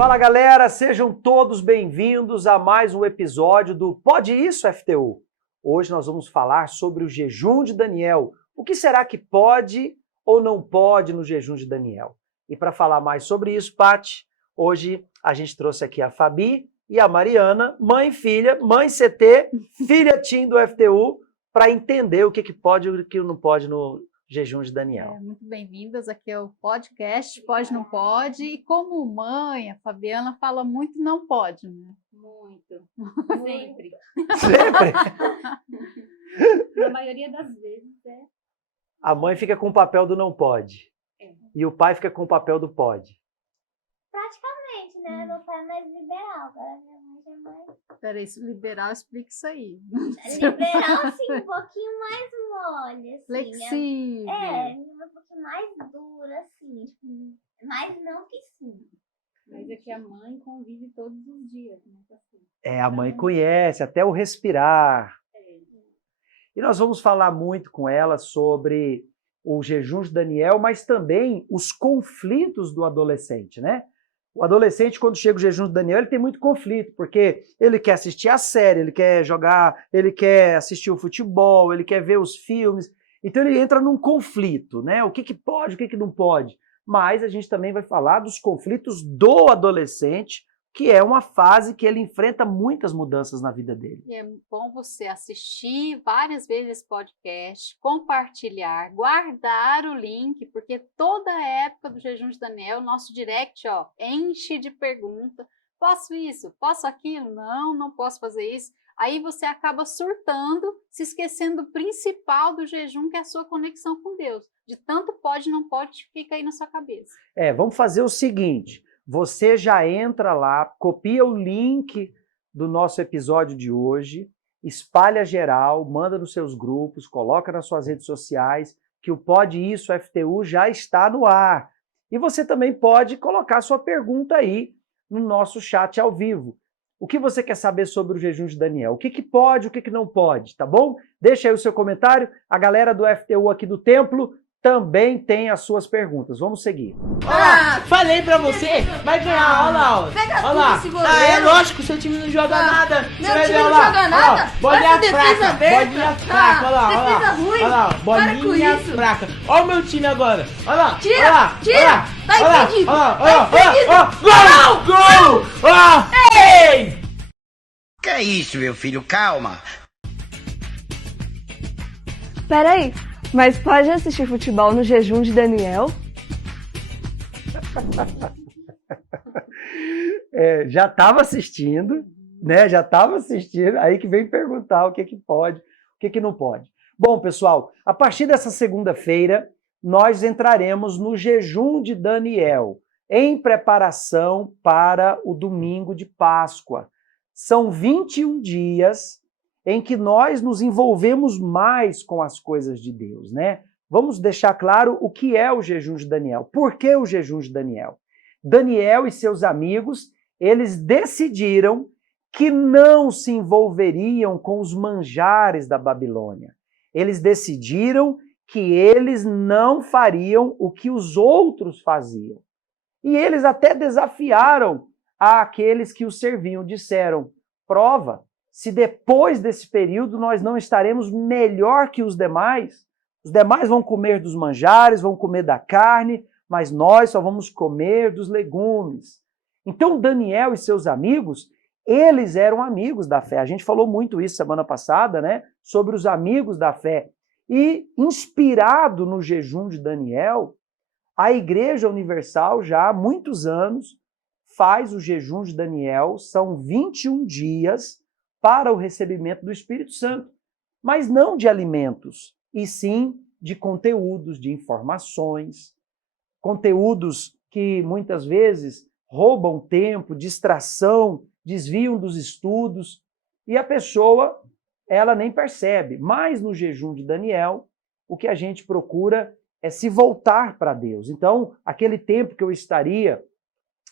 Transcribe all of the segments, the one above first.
Fala galera, sejam todos bem-vindos a mais um episódio do Pode Isso, FTU. Hoje nós vamos falar sobre o jejum de Daniel. O que será que pode ou não pode no jejum de Daniel? E para falar mais sobre isso, Paty, hoje a gente trouxe aqui a Fabi e a Mariana, mãe e filha, mãe CT, filha Tim do FTU, para entender o que pode e o que não pode no jejum de Daniel. Muito bem-vindas aqui ao podcast Pode Não Pode. E como mãe, a Fabiana fala muito não pode, né? Muito. Sempre. Sempre? Na maioria das vezes, A mãe fica com o papel do não pode. E o pai fica com o papel do pode. Praticamente, né? Meu pai é mais liberal, agora minha mãe já é mais... Peraí, liberal, explica isso aí. Liberal, sim, um pouquinho mais mole, assim. Flexível. Um pouquinho mais dura, assim. Tipo, mais não que sim. mas é que a mãe convive todos os dias, né? A mãe conhece até o respirar. E nós vamos falar muito com ela sobre o jejum de Daniel, mas também os conflitos do adolescente, né? O adolescente, quando chega o jejum de Daniel, ele tem muito conflito, porque ele quer assistir a série, ele quer jogar, ele quer assistir o futebol, ele quer ver os filmes. Então ele entra num conflito, né? O que pode, o que não pode. Mas a gente também vai falar dos conflitos do adolescente, que é uma fase que ele enfrenta muitas mudanças na vida dele. E é bom você assistir várias vezes esse podcast, compartilhar, guardar o link, porque toda a época do jejum de Daniel, nosso direct, enche de perguntas. Posso isso? Posso aquilo? Não, não posso fazer isso. Aí você acaba surtando, se esquecendo do principal do jejum, que é a sua conexão com Deus. De tanto pode, não pode, fica aí na sua cabeça. Vamos fazer o seguinte. Você já entra lá, copia o link do nosso episódio de hoje, espalha geral, manda nos seus grupos, coloca nas suas redes sociais, que o Pode Isso FTU já está no ar. E você também pode colocar sua pergunta aí no nosso chat ao vivo. O que você quer saber sobre o jejum de Daniel? O que pode, o que não pode, tá bom? Deixa aí o seu comentário. A galera do FTU aqui do Templo também tem as suas perguntas. Vamos seguir. Falei pra você, vai ganhar, olha lá, olha lá. É lógico, seu time não joga nada. Meu time não joga nada. Bolinha fraca, bolinha fraca, fraca, olha lá, defesa ruim. olha lá, bolinha fraca. Olha o meu time agora, olha lá. Tira, tá impedido. Gol! Ei! Que é isso, meu filho? Calma. Peraí, mas pode assistir futebol no jejum de Daniel? Já estava assistindo, né? Já estava assistindo, aí que vem perguntar o que pode, o que não pode. Bom, pessoal, a partir dessa segunda-feira, nós entraremos no jejum de Daniel, em preparação para o domingo de Páscoa. São 21 dias em que nós nos envolvemos mais com as coisas de Deus, né? Vamos deixar claro o que é o jejum de Daniel. Por que o jejum de Daniel? Daniel e seus amigos, eles decidiram que não se envolveriam com os manjares da Babilônia. Eles decidiram que eles não fariam o que os outros faziam. E eles até desafiaram àqueles que os serviam. Disseram, prova, se depois desse período nós não estaremos melhor que os demais vão comer dos manjares, vão comer da carne, mas nós só vamos comer dos legumes. Então Daniel e seus amigos, eles eram amigos da fé. A gente falou muito isso semana passada, né? Sobre os amigos da fé. E inspirado no jejum de Daniel, a Igreja Universal já há muitos anos faz o jejum de Daniel, são 21 dias para o recebimento do Espírito Santo, mas não de alimentos, e sim de conteúdos, de informações, conteúdos que muitas vezes roubam tempo, distração, desviam dos estudos, e a pessoa, ela nem percebe. Mas no jejum de Daniel, o que a gente procura é se voltar para Deus. Então, aquele tempo que eu estaria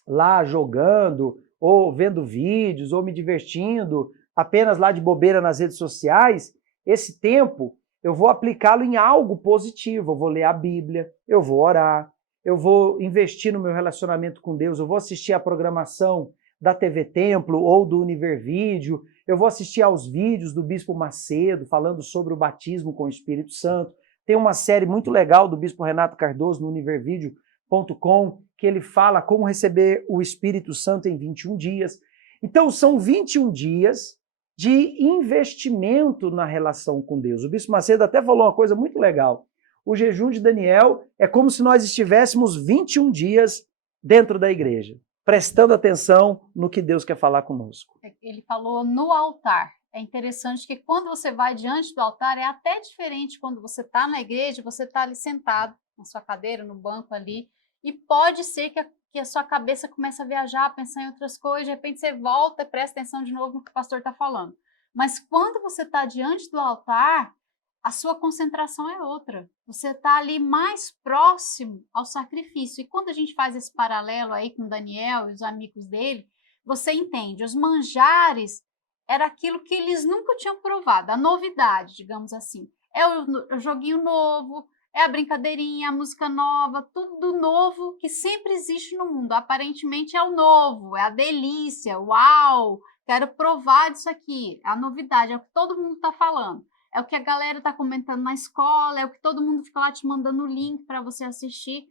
lá jogando, ou vendo vídeos, ou me divertindo, apenas lá de bobeira nas redes sociais, esse tempo eu vou aplicá-lo em algo positivo. Eu vou ler a Bíblia, eu vou orar, eu vou investir no meu relacionamento com Deus, eu vou assistir a programação da TV Templo ou do Univer Vídeo, eu vou assistir aos vídeos do Bispo Macedo falando sobre o batismo com o Espírito Santo. Tem uma série muito legal do Bispo Renato Cardoso no univervideo.com que ele fala como receber o Espírito Santo em 21 dias. Então são 21 dias de investimento na relação com Deus. O Bispo Macedo até falou uma coisa muito legal. O jejum de Daniel é como se nós estivéssemos 21 dias dentro da igreja, prestando atenção no que Deus quer falar conosco. Ele falou no altar. É interessante que quando você vai diante do altar, é até diferente quando você está na igreja, você está ali sentado na sua cadeira, no banco ali, e pode ser que a sua cabeça comece a viajar, a pensar em outras coisas, de repente você volta e presta atenção de novo no que o pastor está falando. Mas quando você está diante do altar, a sua concentração é outra. Você está ali mais próximo ao sacrifício. E quando a gente faz esse paralelo aí com Daniel e os amigos dele, você entende, os manjares era aquilo que eles nunca tinham provado, a novidade, digamos assim. É o joguinho novo, é a brincadeirinha, a música nova, tudo novo que sempre existe no mundo. Aparentemente é o novo, é a delícia, uau, quero provar disso aqui, é a novidade, é o que todo mundo está falando. É o que a galera está comentando na escola, é o que todo mundo fica lá te mandando o link para você assistir.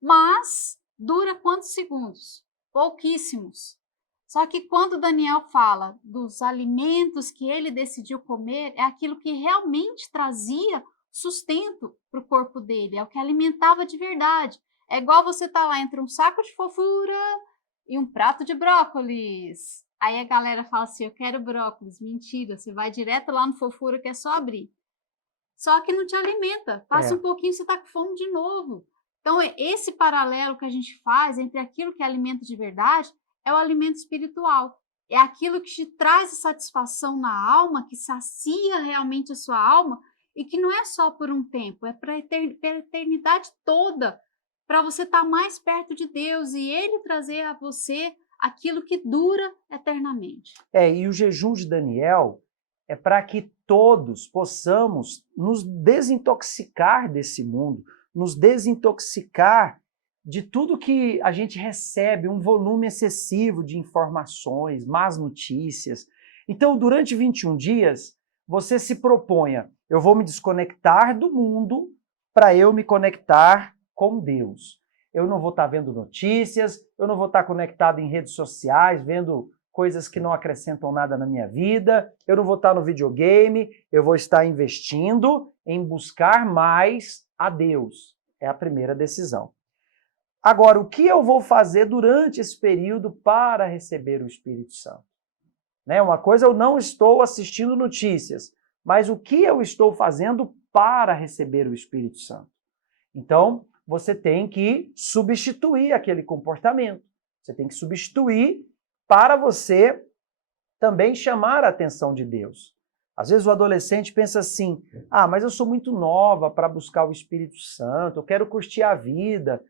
Mas dura quantos segundos? Pouquíssimos. Só que quando Daniel fala dos alimentos que ele decidiu comer, é aquilo que realmente trazia sustento para o corpo dele, é o que alimentava de verdade. É igual você estar lá entre um saco de fofura e um prato de brócolis. Aí a galera fala assim, eu quero brócolis. Mentira, você vai direto lá no fofura que é só abrir. Só que não te alimenta. Passa um pouquinho, você está com fome de novo. Então, esse paralelo que a gente faz entre aquilo que é alimento de verdade é o alimento espiritual. É aquilo que te traz satisfação na alma, que sacia realmente a sua alma e que não é só por um tempo, é para a eternidade toda, para você estar mais perto de Deus e Ele trazer a você aquilo que dura eternamente. E o jejum de Daniel é para que todos possamos nos desintoxicar desse mundo, nos desintoxicar de tudo que a gente recebe, um volume excessivo de informações, más notícias. Então, durante 21 dias, você se proponha, eu vou me desconectar do mundo para eu me conectar com Deus. Eu não vou estar vendo notícias, eu não vou estar conectado em redes sociais, vendo coisas que não acrescentam nada na minha vida, eu não vou estar no videogame, eu vou estar investindo em buscar mais a Deus. É a primeira decisão. Agora, o que eu vou fazer durante esse período para receber o Espírito Santo? Uma coisa, eu não estou assistindo notícias, mas o que eu estou fazendo para receber o Espírito Santo? Então, você tem que substituir aquele comportamento. Você tem que substituir para você também chamar a atenção de Deus. Às vezes o adolescente pensa assim, mas eu sou muito nova para buscar o Espírito Santo, eu quero curtir a vida.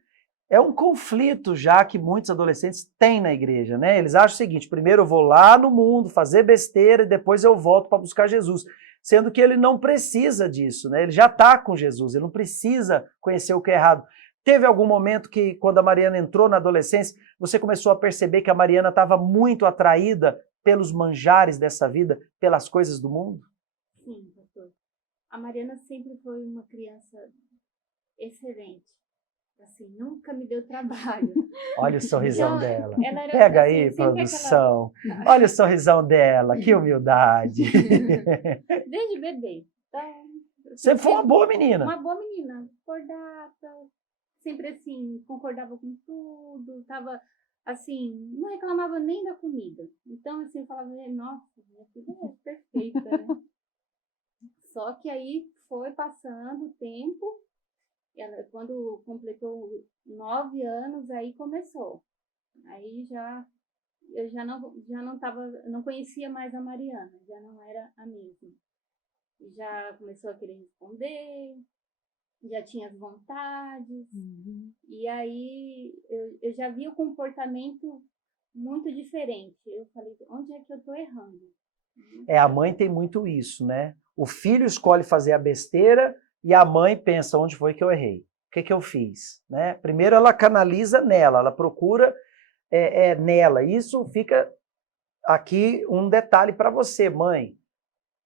É um conflito já que muitos adolescentes têm na igreja, né? Eles acham o seguinte, primeiro eu vou lá no mundo fazer besteira e depois eu volto para buscar Jesus. Sendo que ele não precisa disso, né? Ele já está com Jesus, ele não precisa conhecer o que é errado. Teve algum momento que, quando a Mariana entrou na adolescência, você começou a perceber que a Mariana estava muito atraída pelos manjares dessa vida, pelas coisas do mundo? Sim, pastor. A Mariana sempre foi uma criança excelente. Assim, nunca me deu trabalho. Olha o sorrisão dela. Pega aí, produção. Aquela... Olha o sorrisão dela, que humildade. Desde bebê. Então, você foi uma boa menina. Uma boa menina. Cordata, sempre assim, concordava com tudo, tava assim, não reclamava nem da comida. Então, assim, eu falava, nossa, minha filha é perfeita, né? Só que aí foi passando o tempo. Ela, quando completou 9 anos, aí começou. Aí eu não conhecia mais a Mariana, já não era a mesma. Já começou a querer responder, já tinha as vontades. E aí eu já vi o comportamento muito diferente. Eu falei, onde é que eu tô errando? A mãe tem muito isso, né? O filho escolhe fazer a besteira, e a mãe pensa, onde foi que eu errei? O que eu fiz? Né? Primeiro ela canaliza nela, ela procura nela. Isso fica aqui um detalhe para você, mãe.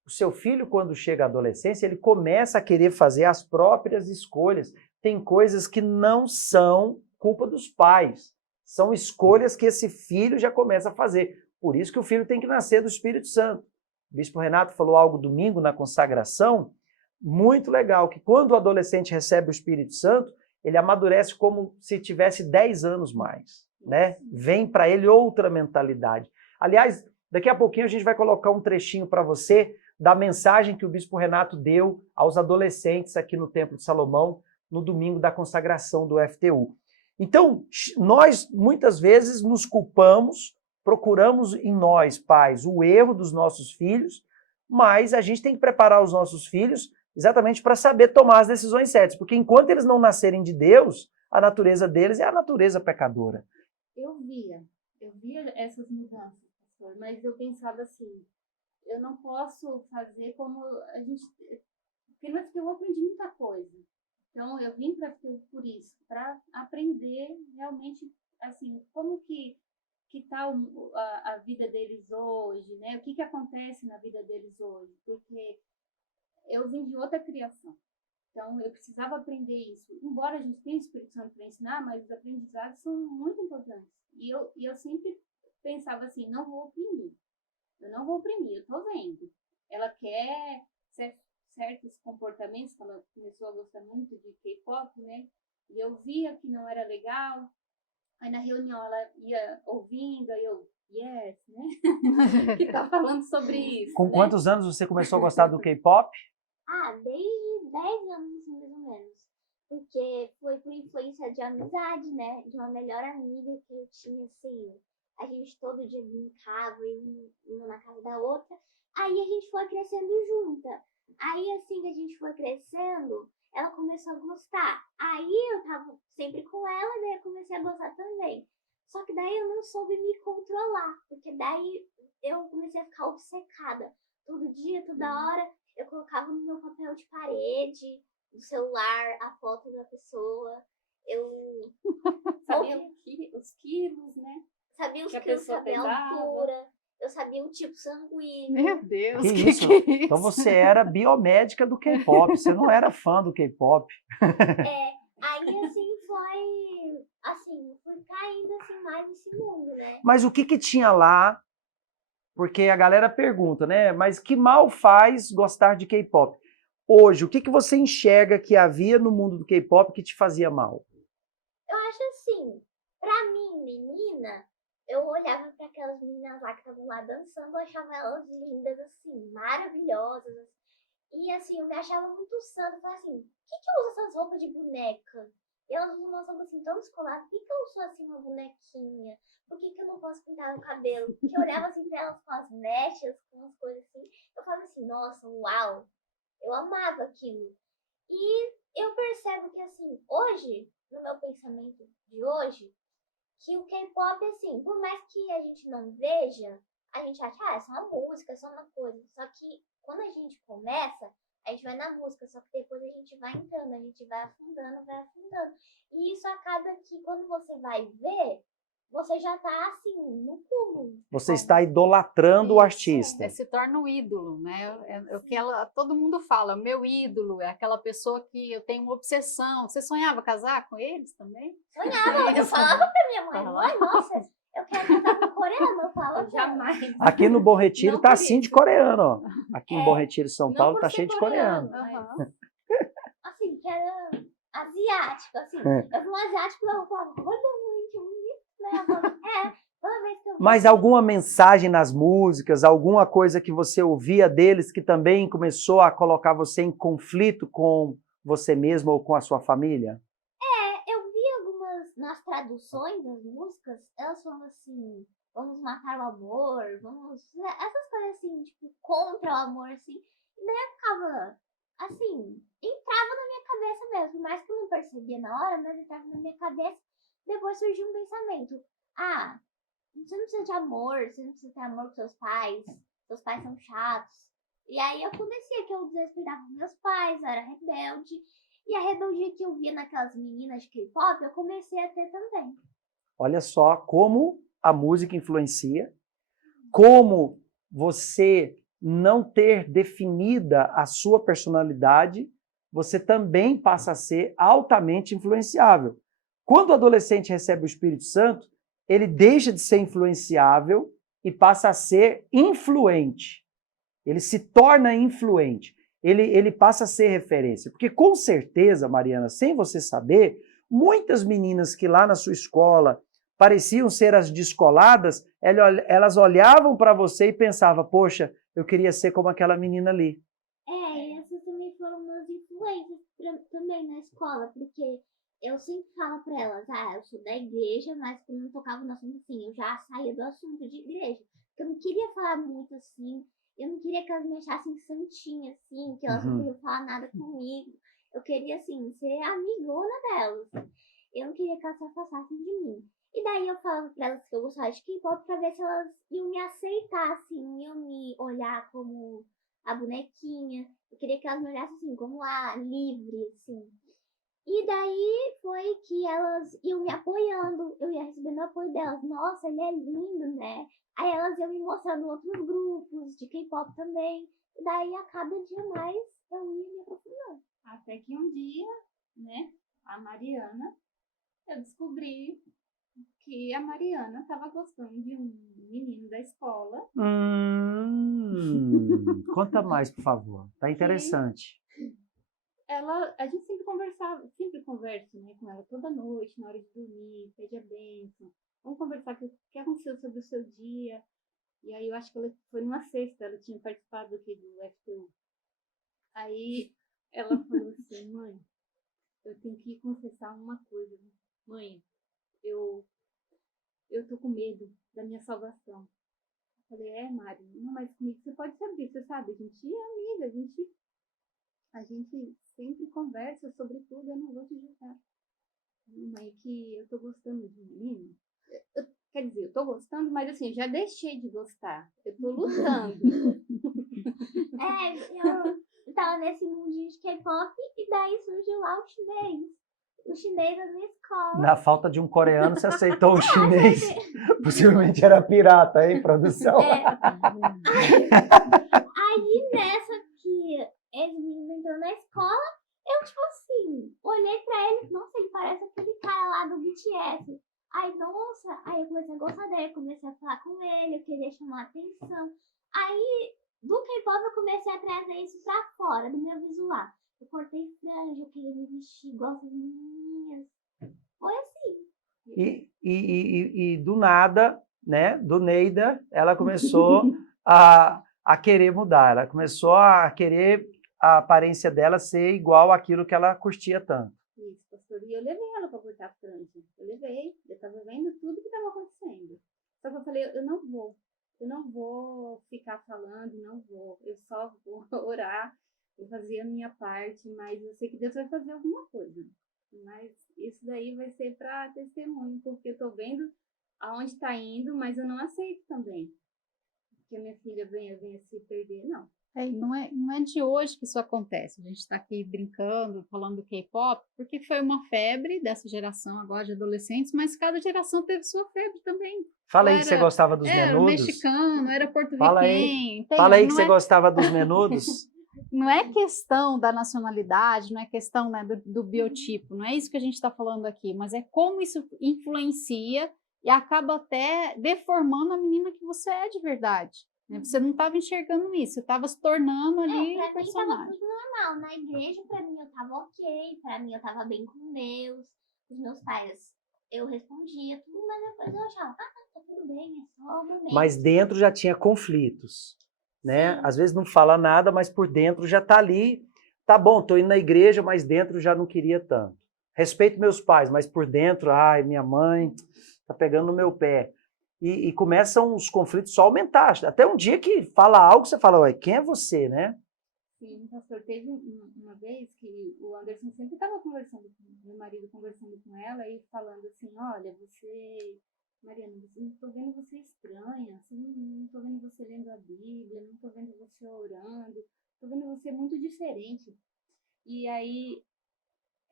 O seu filho, quando chega à adolescência, ele começa a querer fazer as próprias escolhas. Tem coisas que não são culpa dos pais. São escolhas que esse filho já começa a fazer. Por isso que o filho tem que nascer do Espírito Santo. O Bispo Renato falou algo domingo na consagração, muito legal, que quando o adolescente recebe o Espírito Santo, ele amadurece como se tivesse 10 anos mais, né? Vem para ele outra mentalidade. Aliás, daqui a pouquinho a gente vai colocar um trechinho para você da mensagem que o Bispo Renato deu aos adolescentes aqui no Templo de Salomão, no domingo da consagração do FTU. Então, nós muitas vezes nos culpamos, procuramos em nós, pais, o erro dos nossos filhos, mas a gente tem que preparar os nossos filhos exatamente para saber tomar as decisões certas, porque enquanto eles não nascerem de Deus, a natureza deles é a natureza pecadora. Eu via essas mudanças, pastor, mas eu pensava assim, eu não posso fazer como a gente... Porque eu aprendi muita coisa. Então, eu vim para por isso, para aprender realmente, assim, como que tá a vida deles hoje, né? O que acontece na vida deles hoje? Porque eu vim de outra criação. Então, eu precisava aprender isso. Embora a gente tenha o Espírito Santo para ensinar, mas os aprendizados são muito importantes. E eu sempre pensava assim, não vou oprimir. Eu não vou oprimir, eu tô vendo. Ela quer certos comportamentos, quando ela começou a gostar muito de K-pop, né? E eu via que não era legal. Aí na reunião ela ia ouvindo, aí eu, yes, né? Que tá falando sobre isso. Com né? quantos anos você começou a gostar do K-pop? Desde 10 anos, assim, mais ou menos. Porque foi por influência de amizade, né? De uma melhor amiga que eu tinha, assim. A gente todo dia brincava, uma na casa da outra. Aí a gente foi crescendo junta. Aí, assim que a gente foi crescendo, ela começou a gostar. Aí eu tava sempre com ela, daí eu comecei a gostar também. Só que daí eu não soube me controlar, porque daí eu comecei a ficar obcecada. Todo dia, toda hora, eu colocava no meu papel de parede, no celular, a foto da pessoa. Eu sabia os quilos, né? sabia os Que a quilos, pessoa sabia a pesava. altura, eu sabia o tipo sanguíneo. Meu Deus, Que que isso? que é isso? Então você era biomédica do K-pop, você não era fã do K-pop. Aí assim foi, assim, fui caindo assim mais nesse mundo, né? Mas o que tinha lá? Porque a galera pergunta, né? Mas que mal faz gostar de K-pop? Hoje, o que você enxerga que havia no mundo do K-pop que te fazia mal? Eu acho assim, pra mim, menina, eu olhava para aquelas meninas lá que estavam lá dançando, eu achava elas lindas, assim, maravilhosas. E assim, eu me achava muito santa. Eu falava assim, por que usa essas roupas de boneca? E elas usam umas roupas assim tão descoladas. Por que eu sou assim uma bonequinha? Por que eu não posso pintar meu cabelo? Porque eu olhava assim pra elas com as mechas, com as coisas assim. Eu falava assim, nossa, uau! Eu amava aquilo. E eu percebo que assim, hoje, no meu pensamento de hoje, que o K-pop, assim, por mais que a gente não veja, a gente acha, é só uma música, é só uma coisa. Só que quando a gente começa, a gente vai na música, só que depois a gente vai entrando, a gente vai afundando, vai afundando. E isso acaba que quando você vai ver, você já tá assim, no cúmulo. Você está idolatrando o Isso, artista. se torna um ídolo, né? É o que todo mundo fala, meu ídolo é aquela pessoa que eu tenho uma obsessão. Você sonhava casar com eles também? Sonhava, eu falava pra minha mãe, mãe, nossa, eu quero casar com um coreano, eu falava, Jamais. Aqui no Bom Retiro Não tá por assim de isso. coreano, ó. Aqui em É, Bom Retiro, São não Paulo, por tá ser cheio de coreano. coreano, assim, que era asiático, assim. Eu vi um asiático, eu falava, olha, mãe, que bonito, né? Eu falava, toda vez que eu vi Mas assim, alguma mensagem nas músicas, alguma coisa que você ouvia deles que também começou a colocar você em conflito com você mesmo ou com a sua família? eu vi algumas, nas traduções das músicas, elas falam assim, vamos matar o amor, vamos... Essas coisas assim, tipo, contra o amor, assim. E daí eu ficava, assim, entrava na minha cabeça mesmo, mas que eu não percebia na hora, mas entrava na minha cabeça. Depois surgiu um pensamento, você não precisa de amor, você não precisa ter amor com seus pais são chatos. E aí acontecia que eu desrespeitava meus pais, eu era rebelde. E a rebeldia que eu via naquelas meninas de K-pop, eu comecei a ter também. Olha só como a música influencia, como você não ter definida a sua personalidade, você também passa a ser altamente influenciável. Quando o adolescente recebe o Espírito Santo, ele deixa de ser influenciável e passa a ser influente. Ele se torna influente. Ele passa a ser referência. Porque com certeza, Mariana, sem você saber, muitas meninas que lá na sua escola pareciam ser as descoladas, elas olhavam para você e pensavam, poxa, eu queria ser como aquela menina ali. E essas também foram umas influências também na escola, porque eu sempre falo para elas, eu sou da igreja, mas quando não tocava no assunto assim, eu já saía do assunto de igreja. Porque eu não queria falar muito assim, eu não queria que elas me achassem santinha, assim, que elas não queriam falar nada comigo. Eu queria, assim, ser amigona delas. Eu não queria que elas se afastassem de mim. E daí eu falava pra elas que eu gostava de K-pop pra ver se elas iam me aceitar, assim, iam me olhar como a bonequinha. Eu queria que elas me olhassem assim, como a livre, assim. E daí foi que elas iam me apoiando, eu ia recebendo o apoio delas. Nossa, ele é lindo, né? Aí elas iam me mostrando outros grupos de K-pop também. E daí a cada dia mais eu ia me aprofundando. Até que um dia, né, a Mariana, eu descobri que a Mariana estava gostando de um menino da escola. Conta mais, por favor. Tá interessante. A gente sempre conversa, né, com ela toda noite, na hora de dormir, pede a bênção. Vamos conversar o que aconteceu sobre o seu dia. E aí eu acho que ela foi numa sexta, ela tinha participado aqui do FTU. Aí ela falou assim, mãe, eu tenho que confessar uma coisa. Mãe, eu tô com medo da minha salvação. Eu falei, Mari, não, mas comigo você pode saber, você sabe, a gente é amiga, a gente sempre conversa sobre tudo, eu não vou te julgar. Mãe, que eu tô gostando de um menino. Quer dizer, eu tô gostando, mas assim, já deixei de gostar. Eu tô lutando. Eu tava nesse mundinho de K-pop e daí surgiu lá o chinês. O chinês na minha escola. Na falta de um coreano, você aceitou o chinês. Possivelmente era pirata, hein, produção? Aí nessa que esse menino entrou na escola, eu tipo assim, olhei pra ele, nossa, ele parece aquele cara lá do BTS. Aí eu comecei a gostar dele, comecei a falar com ele, eu queria chamar a atenção. Aí, do K-pop eu comecei a trazer isso pra fora do meu visual. Eu cortei franja, eu queria me vestir igual as meninas. Foi assim. E do nada, né, do Neida, ela começou a querer mudar, ela começou a querer a aparência dela ser igual àquilo que ela curtia tanto. Isso, pastor. E eu levei ela para cortar a franja. Eu estava vendo tudo que estava acontecendo. Só que eu falei, eu não vou ficar falando, eu só vou orar, vou fazer a minha parte, mas eu sei que Deus vai fazer alguma coisa. Mas isso daí vai ser para testemunho, porque eu tô vendo aonde está indo, mas eu não aceito também que a minha filha venha se perder, não. Não é de hoje que isso acontece. A gente está aqui brincando, falando do K-pop, porque foi uma febre dessa geração agora de adolescentes, mas cada geração teve sua febre também. Fala aí que você gostava dos Era menudos. mexicano, era porto-riquenho. Fala aí que você gostava dos menudos. Não é questão da nacionalidade, não é questão, né, do biotipo, não é isso que a gente está falando aqui, mas é como isso influencia e acaba até deformando a menina que você é de verdade. Você não estava enxergando isso, você estava se tornando ali pra um personagem. mim tava tudo normal. Na igreja, pra mim, eu tava ok. Pra mim, eu tava bem com Deus. Os meus pais, eu respondia tudo, mas depois eu achava, tá tudo bem, é só um momento. Mas dentro já tinha conflitos, né? Sim. Às vezes não fala nada, mas por dentro já tá ali. Tá bom, tô indo na igreja, mas dentro já não queria tanto. Respeito meus pais, mas por dentro, ai, minha mãe tá pegando no meu pé. E começam os conflitos só a aumentar. Até um dia que fala algo, você fala, ué, quem é você, né? Sim, pastor, teve uma vez que o Anderson sempre estava conversando com meu marido, conversando com ela e falando assim, olha, Mariana, não estou vendo você estranha, não estou vendo você lendo a Bíblia, não estou vendo você orando, estou vendo você muito diferente. E aí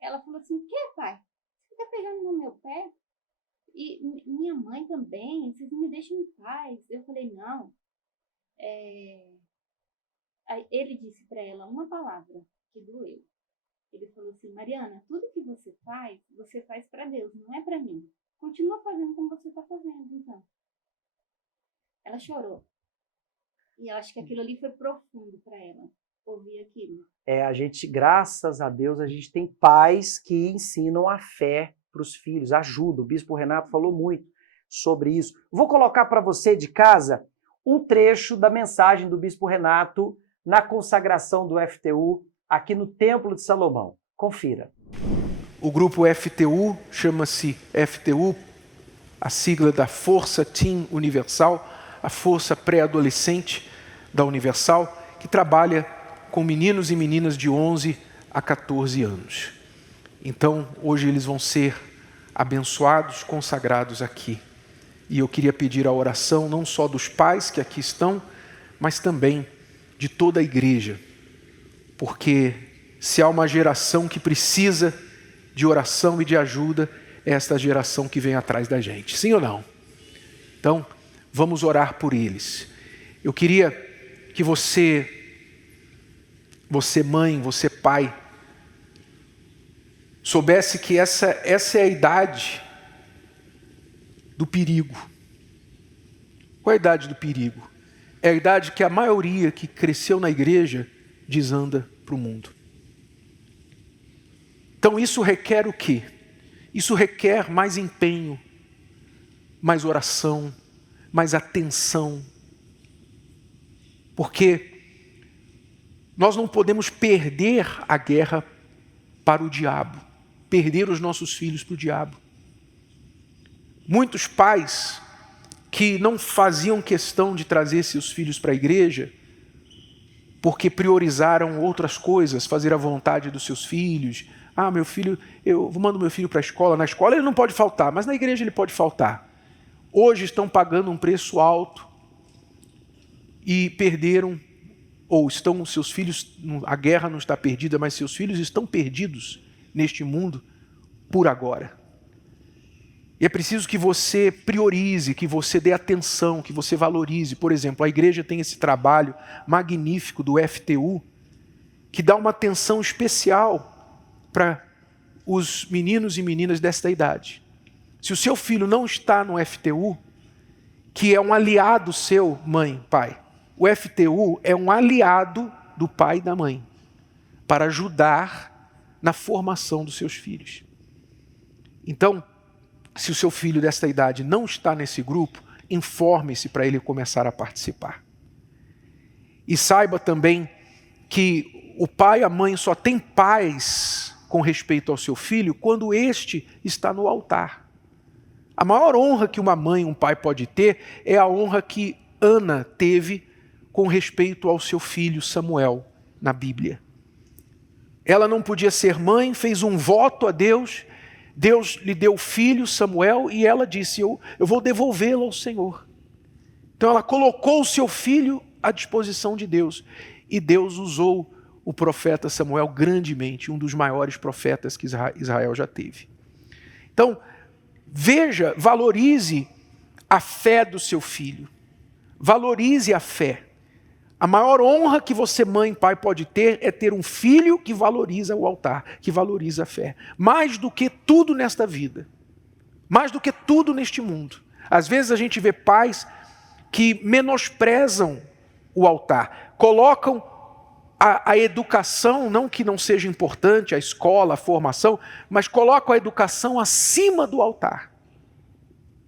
Ela falou assim, que, pai? Você tá pegando no meu pé? E minha mãe também, vocês não me deixam em paz. Eu falei, não. Aí ele disse para ela uma palavra que doeu. Ele falou assim, Mariana, tudo que você faz para Deus, não é para mim. Continua fazendo como você está fazendo, então. Ela chorou. E eu acho que aquilo ali foi profundo para ela, ouvir aquilo. A gente, graças a Deus, a gente tem pais que ensinam a fé para os filhos, ajudam. O Bispo Renato falou muito sobre isso. Vou colocar para você de casa um trecho da mensagem do Bispo Renato na consagração do FTU aqui no Templo de Salomão. Confira. O grupo FTU chama-se FTU, a sigla da Força Teen Universal, a força pré-adolescente da Universal, que trabalha com meninos e meninas de 11 a 14 anos. Então, hoje eles vão ser abençoados, consagrados aqui. E eu queria pedir a oração não só dos pais que aqui estão, mas também de toda a igreja, porque se há uma geração que precisa de oração e de ajuda, é esta geração que vem atrás da gente. Sim ou não? Então, vamos orar por eles. Eu queria que você mãe, você pai, soubesse que essa é a idade do perigo. Qual é a idade do perigo? É a idade que a maioria que cresceu na igreja desanda para o mundo. Então isso requer o quê? Isso requer mais empenho, mais oração, mais atenção. Porque nós não podemos perder a guerra para o diabo, perder os nossos filhos para o diabo. Muitos pais que não faziam questão de trazer seus filhos para a igreja, porque priorizaram outras coisas, fazer a vontade dos seus filhos. Meu filho, eu mando meu filho para a escola, na escola ele não pode faltar, mas na igreja ele pode faltar. Hoje estão pagando um preço alto e perderam, ou estão seus filhos, a guerra não está perdida, mas seus filhos estão perdidos neste mundo por agora. E é preciso que você priorize, que você dê atenção, que você valorize. Por exemplo, a igreja tem esse trabalho magnífico do FTU, que dá uma atenção especial para os meninos e meninas desta idade. Se o seu filho não está no FTU, que é um aliado seu, mãe, pai, o FTU é um aliado do pai e da mãe, para ajudar na formação dos seus filhos. Então, se o seu filho desta idade não está nesse grupo, informe-se para ele começar a participar. E saiba também que o pai e a mãe só têm paz com respeito ao seu filho quando este está no altar. A maior honra que uma mãe e um pai pode ter é a honra que Ana teve com respeito ao seu filho Samuel na Bíblia. Ela não podia ser mãe, fez um voto a Deus. Deus lhe deu o filho, Samuel, e ela disse, eu vou devolvê-lo ao Senhor. Então ela colocou o seu filho à disposição de Deus. E Deus usou o profeta Samuel grandemente, um dos maiores profetas que Israel já teve. Então, veja, valorize a fé do seu filho. Valorize a fé. A maior honra que você, mãe e pai, pode ter é ter um filho que valoriza o altar, que valoriza a fé. Mais do que tudo nesta vida. Mais do que tudo neste mundo. Às vezes a gente vê pais que menosprezam o altar. Colocam a educação, não que não seja importante, a escola, a formação, mas colocam a educação acima do altar.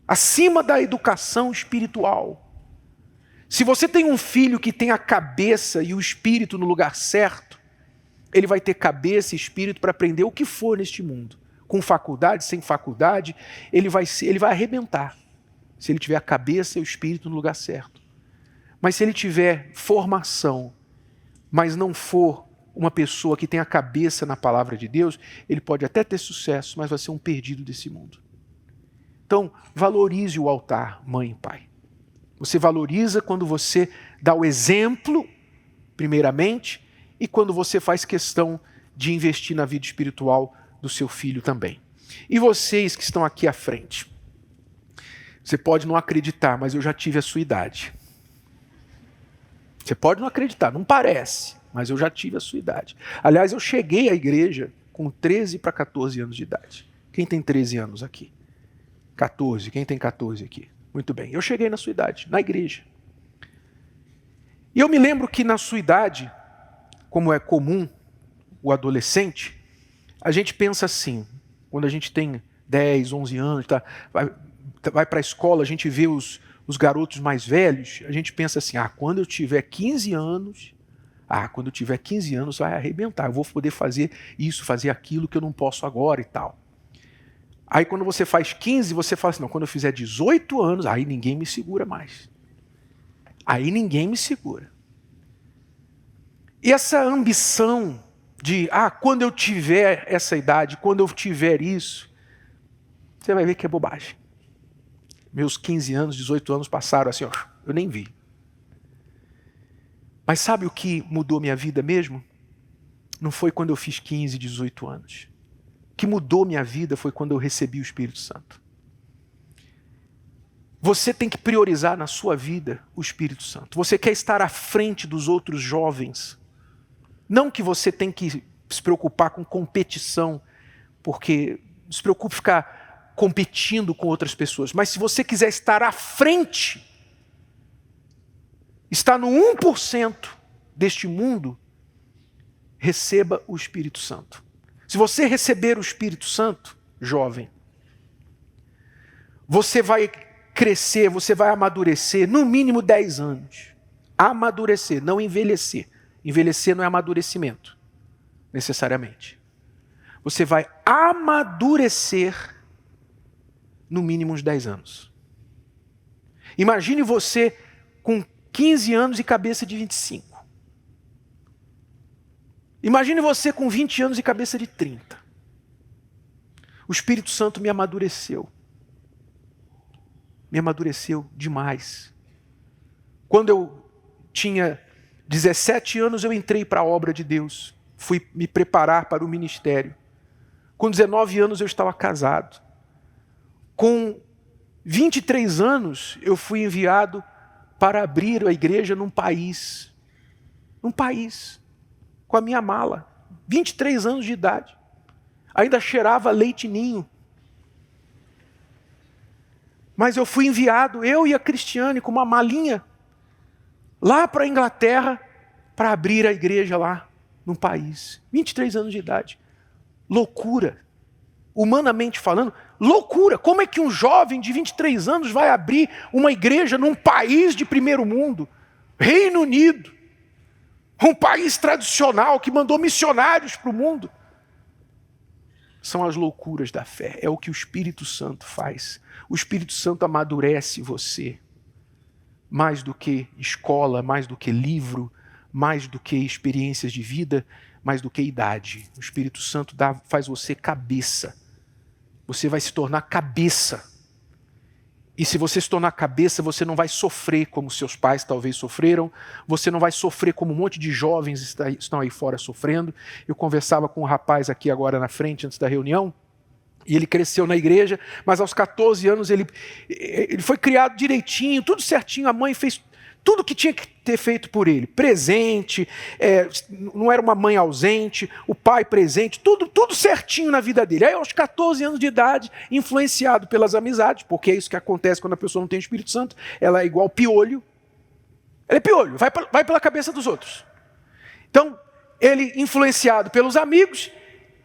Acima da educação espiritual. Se você tem um filho que tem a cabeça e o espírito no lugar certo, ele vai ter cabeça e espírito para aprender o que for neste mundo. Com faculdade, sem faculdade, ele vai arrebentar. Se ele tiver a cabeça e o espírito no lugar certo. Mas se ele tiver formação, mas não for uma pessoa que tem a cabeça na palavra de Deus, ele pode até ter sucesso, mas vai ser um perdido desse mundo. Então, valorize o altar, mãe e pai. Você valoriza quando você dá o exemplo, primeiramente, e quando você faz questão de investir na vida espiritual do seu filho também. E vocês que estão aqui à frente, você pode não acreditar, mas eu já tive a sua idade. Você pode não acreditar, não parece, mas eu já tive a sua idade. Aliás, eu cheguei à igreja com 13 para 14 anos de idade. Quem tem 13 anos aqui? 14. Quem tem 14 aqui? Muito bem. Eu cheguei na sua idade, na igreja. E eu me lembro que na sua idade, como é comum o adolescente, a gente pensa assim, quando a gente tem 10, 11 anos, vai para a escola, a gente vê os garotos mais velhos, a gente pensa assim, quando eu tiver 15 anos, vai arrebentar, eu vou poder fazer isso, fazer aquilo que eu não posso agora e tal. Aí quando você faz 15, você fala assim, não, quando eu fizer 18 anos, aí ninguém me segura mais. Aí ninguém me segura. E essa ambição de, quando eu tiver essa idade, quando eu tiver isso, você vai ver que é bobagem. Meus 15 anos, 18 anos passaram assim, eu nem vi. Mas sabe o que mudou minha vida mesmo? Não foi quando eu fiz 15, 18 anos. O que mudou minha vida foi quando eu recebi o Espírito Santo. Você tem que priorizar na sua vida o Espírito Santo. Você quer estar à frente dos outros jovens. Não que você tem que se preocupar com competição, porque não se preocupe ficar competindo com outras pessoas. Mas se você quiser estar à frente, estar no 1% deste mundo, receba o Espírito Santo. Se você receber o Espírito Santo, jovem, você vai crescer, você vai amadurecer no mínimo 10 anos. Amadurecer, não envelhecer. Envelhecer não é amadurecimento, necessariamente. Você vai amadurecer no mínimo uns 10 anos. Imagine você com 15 anos e cabeça de 25. Imagine você com 20 anos e cabeça de 30. O Espírito Santo me amadureceu. Me amadureceu demais. Quando eu tinha 17 anos, eu entrei para a obra de Deus. Fui me preparar para o ministério. Com 19 anos, eu estava casado. Com 23 anos, eu fui enviado para abrir a igreja num país. Num país. Com a minha mala. 23 anos de idade. Ainda cheirava leite ninho. Mas eu fui enviado, eu e a Cristiane, com uma malinha, lá para a Inglaterra, para abrir a igreja lá, num país. 23 anos de idade. Loucura. Humanamente falando, loucura. Como é que um jovem de 23 anos vai abrir uma igreja num país de primeiro mundo? Reino Unido. Um país tradicional que mandou missionários para o mundo. São as loucuras da fé. É o que o Espírito Santo faz. O Espírito Santo amadurece você. Mais do que escola, mais do que livro, mais do que experiências de vida, mais do que idade. O Espírito Santo faz você cabeça. Você vai se tornar cabeça. E se você se tornar cabeça, você não vai sofrer como seus pais talvez sofreram. Você não vai sofrer como um monte de jovens estão aí fora sofrendo. Eu conversava com um rapaz aqui agora na frente, antes da reunião. E ele cresceu na igreja, mas aos 14 anos ele foi criado direitinho, tudo certinho. A mãe fez tudo que tinha que ter feito por ele. Presente, não era uma mãe ausente, o pai presente, tudo certinho na vida dele. Aí aos 14 anos de idade, influenciado pelas amizades, porque é isso que acontece quando a pessoa não tem o Espírito Santo, ela é igual piolho. Ela é piolho, vai pela cabeça dos outros. Então, ele, influenciado pelos amigos,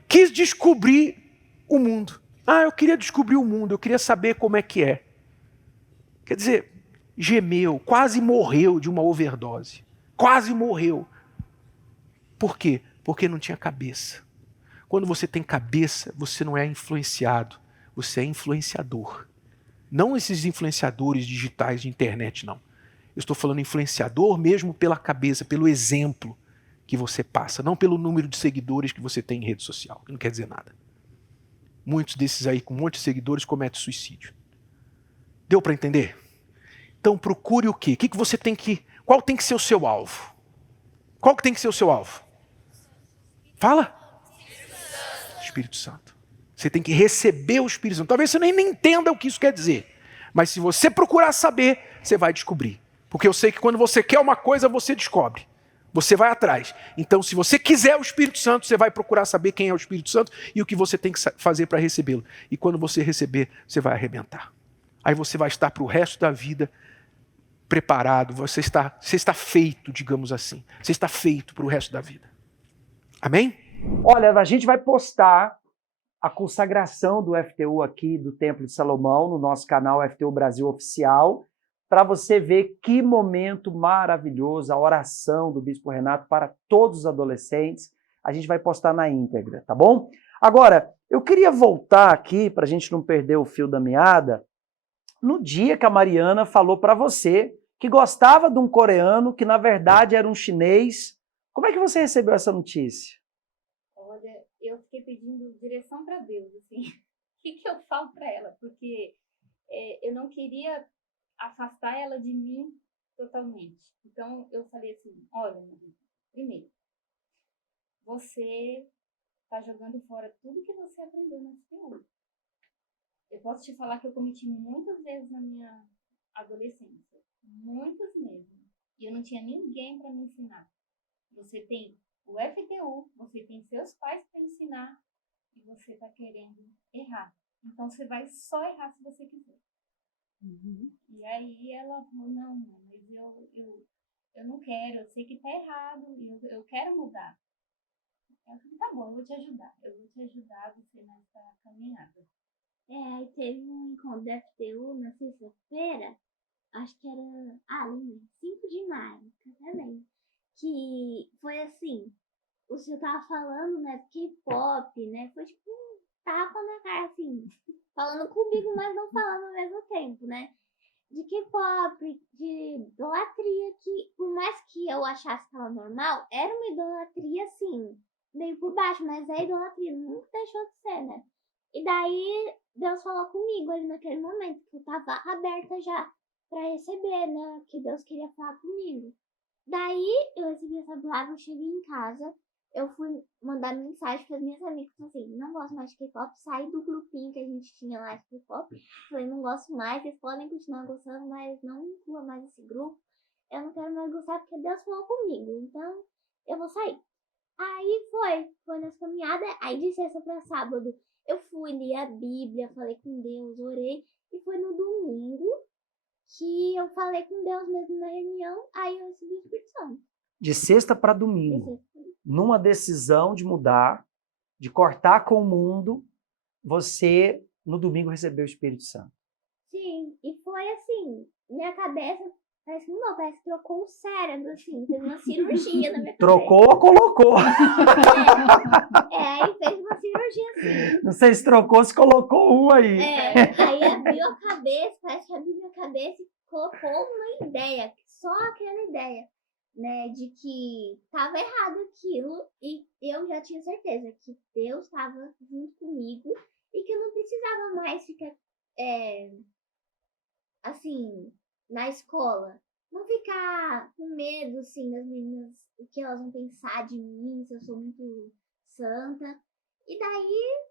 quis descobrir o mundo. Eu queria descobrir o mundo, eu queria saber como é que é. Quer dizer, gemeu, quase morreu de uma overdose. Quase morreu. Por quê? Porque não tinha cabeça. Quando você tem cabeça, você não é influenciado, você é influenciador. Não esses influenciadores digitais de internet, não. Eu estou falando influenciador mesmo pela cabeça, pelo exemplo que você passa, não pelo número de seguidores que você tem em rede social. Não quer dizer nada. Muitos desses aí com um monte de seguidores cometem suicídio. Deu para entender? Então procure o quê? O que você tem que... Qual tem que ser o seu alvo? Qual que tem que ser o seu alvo? Fala. Espírito Santo. Você tem que receber o Espírito Santo. Talvez você nem entenda o que isso quer dizer. Mas se você procurar saber, você vai descobrir. Porque eu sei que quando você quer uma coisa, você descobre. Você vai atrás. Então, se você quiser o Espírito Santo, você vai procurar saber quem é o Espírito Santo e o que você tem que fazer para recebê-lo. E quando você receber, você vai arrebentar. Aí você vai estar para o resto da vida preparado. Você está feito, digamos assim. Você está feito para o resto da vida. Amém? Olha, a gente vai postar a consagração do FTU aqui do Templo de Salomão no nosso canal FTU Brasil Oficial, para você ver que momento maravilhoso, a oração do Bispo Renato para todos os adolescentes. A gente vai postar na íntegra, tá bom? Agora, eu queria voltar aqui, para a gente não perder o fio da meada, no dia que a Mariana falou para você que gostava de um coreano, que na verdade era um chinês. Como é que você recebeu essa notícia? Olha, eu fiquei pedindo direção para Deus, assim. O que eu falo para ela? Porque eu não queria afastar ela de mim totalmente. Então, eu falei assim, olha, Maria, primeiro, você está jogando fora tudo que você aprendeu na FTU. Eu posso te falar que eu cometi muitas vezes na minha adolescência. Muitas mesmo. E eu não tinha ninguém para me ensinar. Você tem o FTU, você tem seus pais para ensinar e você está querendo errar. Então, você vai só errar se você quiser. E aí ela falou, não, mas eu não quero, eu sei que tá errado, eu quero mudar. Eu falei, tá bom, eu vou te ajudar você nessa caminhada. Aí teve um encontro da FTU na sexta-feira, acho que era, lembra, 5 de maio, também. Que foi assim, o senhor tava falando, né, K-pop, né, foi tipo um tapa na cara, assim, falando comigo, mas não falando ao mesmo tempo, né? De K-pop, de idolatria, que por mais que eu achasse que ela normal, era uma idolatria, assim, meio por baixo, mas é idolatria, nunca deixou de ser, né? E daí, Deus falou comigo ali naquele momento, que eu tava aberta já pra receber, né, que Deus queria falar comigo. Daí, eu recebi essa palavra, eu cheguei em casa, eu fui mandar mensagem para as minhas amigas, assim, não gosto mais de K-pop, saí do grupinho que a gente tinha lá de K-pop, falei, não gosto mais, vocês podem continuar gostando, mas não inclua mais esse grupo, eu não quero mais gostar porque Deus falou comigo, então eu vou sair. Aí foi nessa caminhada, aí de sexta para sábado, eu fui, li a Bíblia, falei com Deus, orei, e foi no domingo que eu falei com Deus mesmo na reunião, aí eu recebi o Espírito Santo. De sexta para domingo, numa decisão de mudar, de cortar com o mundo, você, no domingo, recebeu o Espírito Santo. Sim, e foi assim, minha cabeça, parece que trocou o cérebro, assim, fez uma cirurgia na minha cabeça. Trocou ou colocou? Aí fez uma cirurgia assim. Não sei se trocou, se colocou um aí. Aí abriu a cabeça, parece que abriu minha cabeça e colocou uma ideia, só aquela ideia, né, de que estava errado aquilo e eu já tinha certeza que Deus estava junto comigo e que eu não precisava mais ficar, assim, na escola. Não ficar com medo, assim, das meninas, o que elas vão pensar de mim, se eu sou muito santa. E daí,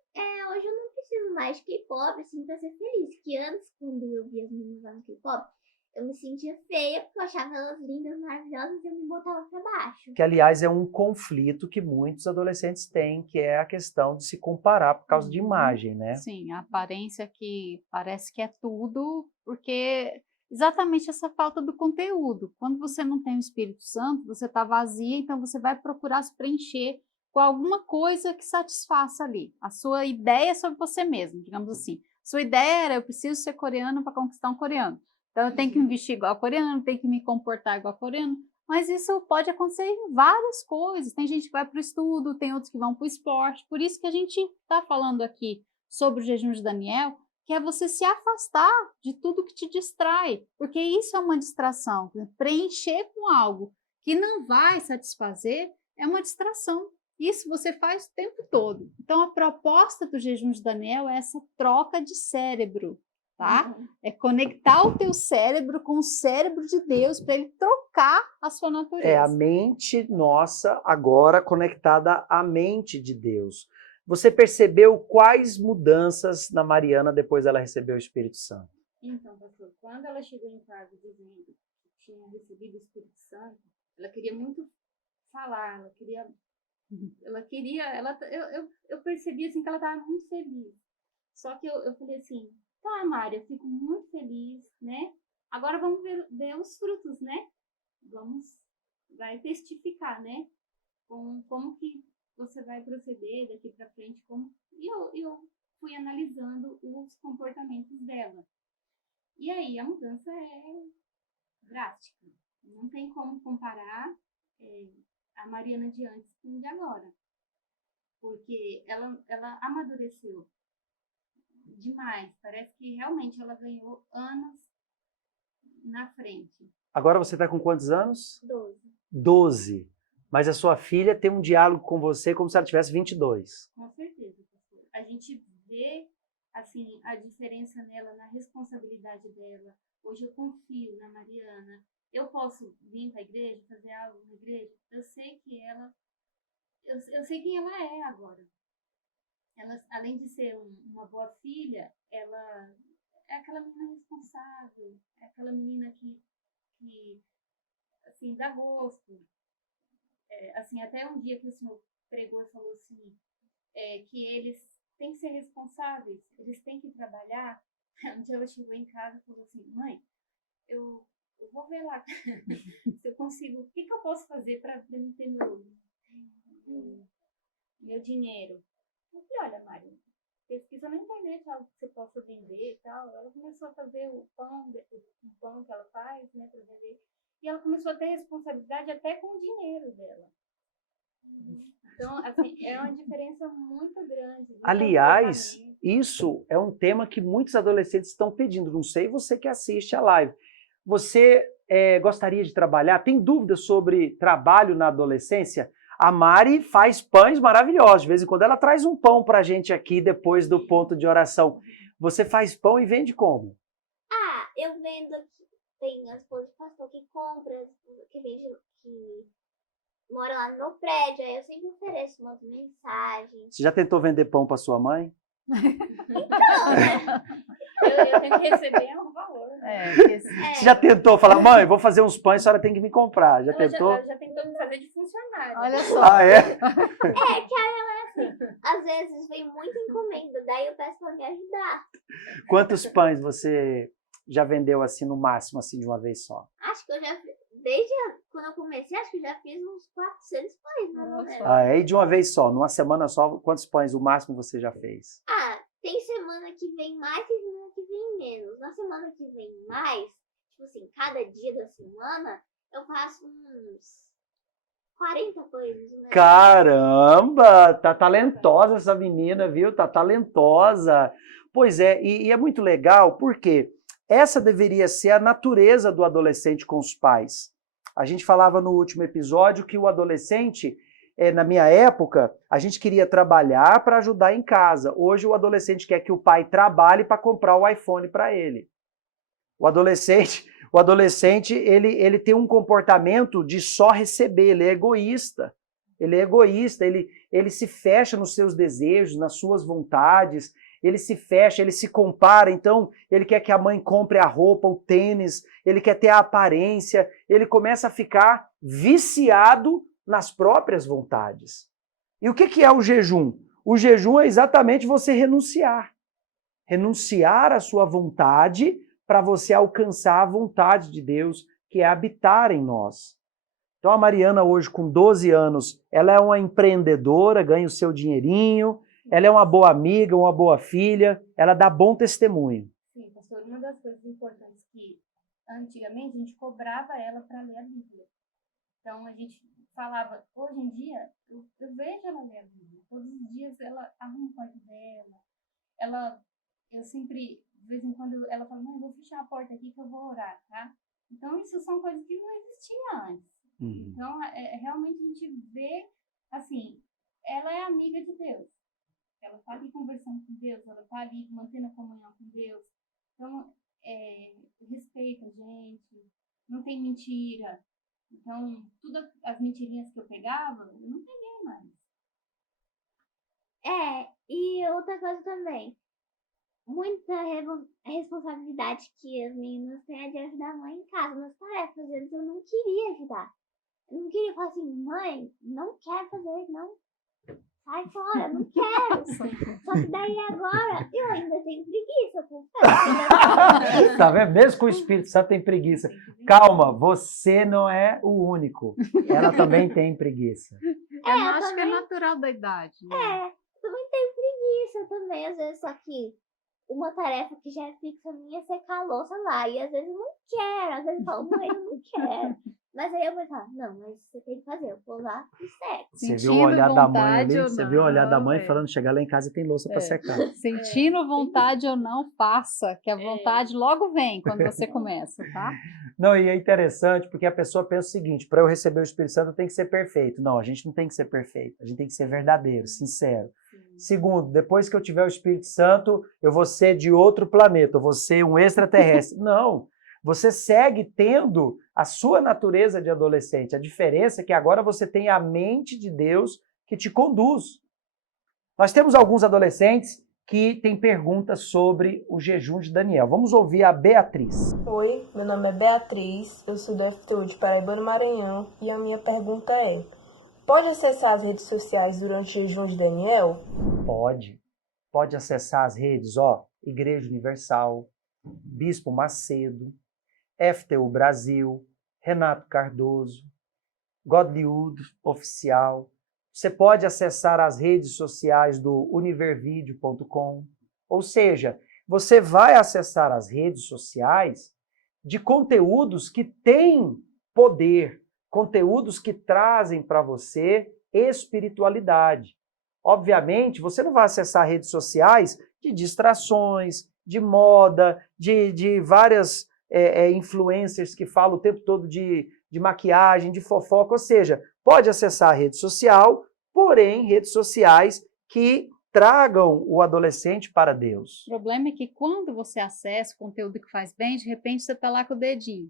hoje eu não preciso mais de K-pop, assim, pra ser feliz. Que antes, quando eu via as meninas lá no K-pop, eu me sentia feia, porque eu achava elas lindas, maravilhosas, e eu me botava pra baixo. Que, aliás, é um conflito que muitos adolescentes têm, que é a questão de se comparar por causa de imagem, né? Sim, a aparência que parece que é tudo, porque exatamente essa falta do conteúdo. Quando você não tem o Espírito Santo, você está vazia, então você vai procurar se preencher com alguma coisa que satisfaça ali. A sua ideia sobre você mesmo, digamos assim. Sua ideia era, eu preciso ser coreano para conquistar um coreano. Então, eu tenho que me vestir igual a coreano, tenho que me comportar igual a coreano. Mas isso pode acontecer em várias coisas. Tem gente que vai para o estudo, tem outros que vão para o esporte. Por isso que a gente está falando aqui sobre o jejum de Daniel, que é você se afastar de tudo que te distrai. Porque isso é uma distração. Preencher com algo que não vai satisfazer é uma distração. Isso você faz o tempo todo. Então, a proposta do jejum de Daniel é essa troca de cérebro. Tá? É conectar o teu cérebro com o cérebro de Deus para ele trocar a sua natureza. É a mente nossa agora conectada à mente de Deus. você percebeu quais mudanças na Mariana depois ela recebeu o Espírito Santo? Então, pastor, quando ela chegou em casa dizendo que tinha recebido o Espírito Santo, ela queria muito falar, eu percebi assim que ela estava muito feliz. Só que eu falei assim, tá, Mari, eu fico muito feliz, né? Agora vamos ver os frutos, né? Vai testificar, né? Como que você vai proceder daqui para frente, eu fui analisando os comportamentos dela. E aí a mudança é drástica. Não tem como comparar a Mariana de antes com a de agora. Porque ela amadureceu demais. Parece que realmente ela ganhou anos na frente. Agora você está com quantos anos? 12. 12. Mas a sua filha tem um diálogo com você como se ela tivesse 22. Com certeza, pastor. A gente vê assim, a diferença nela, na responsabilidade dela. Hoje eu confio na Mariana. Eu posso vir para a igreja, fazer algo na igreja. Eu sei que eu sei quem ela é agora. Ela, além de ser uma boa filha, ela é aquela menina responsável, é aquela menina que assim, dá gosto. Assim, até um dia que o senhor pregou e falou assim, que eles têm que ser responsáveis, eles têm que trabalhar. Um dia ela chegou em casa e falou assim, mãe, eu vou ver lá se eu consigo, o que eu posso fazer para mim ter meu dinheiro. Eu falei, olha, Mari, pesquisa na internet algo que você possa vender e tal. Ela começou a fazer o pão que ela faz, né, para vender. E ela começou a ter responsabilidade até com o dinheiro dela. Então, assim, é uma diferença muito grande. Aliás, isso é um tema que muitos adolescentes estão pedindo. Não sei você que assiste a live. Você gostaria de trabalhar? Tem dúvidas sobre trabalho na adolescência? A Mari faz pães maravilhosos. De vez em quando ela traz um pão pra gente aqui depois do ponto de oração. Você faz pão e vende como? Ah, eu vendo aqui. Tem as esposa de pastor que compra, que vende, que mora lá no meu prédio. Aí eu sempre ofereço umas mensagens. Você já tentou vender pão pra sua mãe? Então, né? Eu tenho que receber um valor. Você já tentou falar, mãe, vou fazer uns pães, a senhora tem que me comprar. Já tentou? Ela já tentou me fazer de funcionário. Olha só. Ah, é? Que aí ela é assim, às vezes vem muita encomenda, daí eu peço pra me ajudar. Quantos pães você já vendeu assim no máximo, assim, de uma vez só? Acho que eu já fiz, desde quando eu comecei, acho que eu já fiz uns 400 pães, mais ou menos. Ah, é? E de uma vez só, numa semana só, quantos pães o máximo você já fez? Ah, tem semana que vem mais, tem semana que vem menos. Na semana que vem mais, tipo assim, cada dia da semana, eu faço uns 40 pães, mais ou menos. Caramba, tá talentosa essa menina, viu? Tá talentosa. Pois é, e é muito legal porque essa deveria ser a natureza do adolescente com os pais. A gente falava no último episódio que o adolescente, na minha época, a gente queria trabalhar para ajudar em casa. Hoje o adolescente quer que o pai trabalhe para comprar o iPhone para ele. O adolescente, ele tem um comportamento de só receber, ele é egoísta. Ele se fecha nos seus desejos, nas suas vontades, ele se fecha, ele se compara, então ele quer que a mãe compre a roupa, o tênis, ele quer ter a aparência, ele começa a ficar viciado nas próprias vontades. E o que é o jejum? O jejum é exatamente você renunciar. Renunciar à sua vontade para você alcançar a vontade de Deus, que é habitar em nós. Então a Mariana hoje com 12 anos, ela é uma empreendedora, ganha o seu dinheirinho, ela é uma boa amiga, uma boa filha, ela dá bom testemunho. Sim, pastor, uma das coisas importantes que antigamente a gente cobrava ela para ler a Bíblia. Então a gente falava, hoje em dia, eu vejo ela ler a Bíblia. Todos os dias ela arruma o quarto dela, eu sempre, de vez em quando, ela fala, mãe, eu vou fechar a porta aqui que eu vou orar, tá? Então isso são coisas que não existiam antes. Então, realmente a gente vê, assim, ela é amiga de Deus. Ela está ali conversando com Deus, ela está ali mantendo a comunhão com Deus. Então, respeita a gente, não tem mentira. Então, todas as mentirinhas que eu pegava, eu não peguei mais. E outra coisa também. Muita responsabilidade que as meninas têm é de ajudar a mãe em casa, nas tarefas. Às vezes eu não queria ajudar. Eu não queria falar assim, mãe, não quero fazer, não. Sai fora, não quero. Só que daí agora eu ainda tenho preguiça, confesso. Tá vendo? Mesmo com o Espírito Santo tem preguiça. Calma, você não é o único. Ela também tem preguiça. Eu acho que é natural da idade. Né? Eu também tenho preguiça também, às vezes, só que uma tarefa que já é fixa minha é secar a louça lá. E às vezes eu não quero, às vezes eu falo, mãe, eu não quero. Mas aí eu vou falar, não, mas você tem que fazer, eu vou lá e seco. Você viu o olhar da mãe ali? Vontade Você ou viu o olhar da não, mãe é. falando, chegar lá em casa e tem louça para secar. Sentindo vontade ou não, faça, que a vontade logo vem quando você começa, tá? Não, e é interessante porque a pessoa pensa o seguinte, para eu receber o Espírito Santo eu tenho que ser perfeito. Não, a gente não tem que ser perfeito, a gente tem que ser verdadeiro, sincero. Segundo, depois que eu tiver o Espírito Santo, eu vou ser de outro planeta, eu vou ser um extraterrestre. Não, você segue tendo a sua natureza de adolescente. A diferença é que agora você tem a mente de Deus que te conduz. Nós temos alguns adolescentes que têm perguntas sobre o jejum de Daniel. Vamos ouvir a Beatriz. Oi, meu nome é Beatriz, eu sou do FTU de Paraíba, no Maranhão, e a minha pergunta é: pode acessar as redes sociais durante o jejum de Daniel? Pode. Pode acessar as redes, ó, Igreja Universal, Bispo Macedo, FTU Brasil, Renato Cardoso, Godlywood Oficial. Você pode acessar as redes sociais do univervideo.com. Ou seja, você vai acessar as redes sociais de conteúdos que têm poder, conteúdos que trazem para você espiritualidade. Obviamente, você não vai acessar redes sociais de distrações, de moda, de várias influencers que falam o tempo todo de maquiagem, de fofoca, ou seja, pode acessar a rede social, porém redes sociais que tragam o adolescente para Deus. O problema é que quando você acessa o conteúdo que faz bem, de repente você está lá com o dedinho.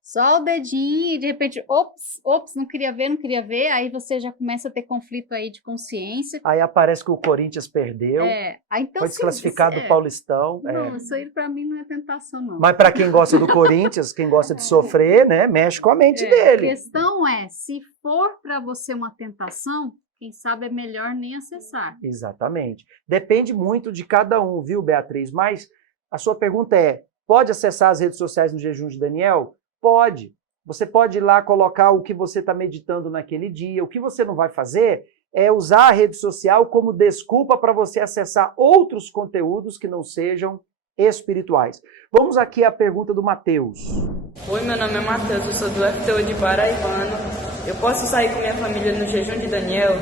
Só o dedinho e de repente, ops, não queria ver, aí você já começa a ter conflito aí de consciência. Aí aparece que o Corinthians perdeu, então, foi desclassificado do Paulistão. Não, isso aí para mim não é tentação, não. Mas para quem gosta do Corinthians, quem gosta de sofrer, né, mexe com a mente dele. A questão é, se for para você uma tentação, quem sabe é melhor nem acessar. Exatamente. Depende muito de cada um, viu, Beatriz? Mas a sua pergunta é, pode acessar as redes sociais no jejum de Daniel? Pode. Você pode ir lá colocar o que você está meditando naquele dia. O que você não vai fazer é usar a rede social como desculpa para você acessar outros conteúdos que não sejam espirituais. Vamos aqui à pergunta do Matheus. Oi, meu nome é Matheus, eu sou do FTU de Paraibano. Eu posso sair com minha família no jejum de Daniel?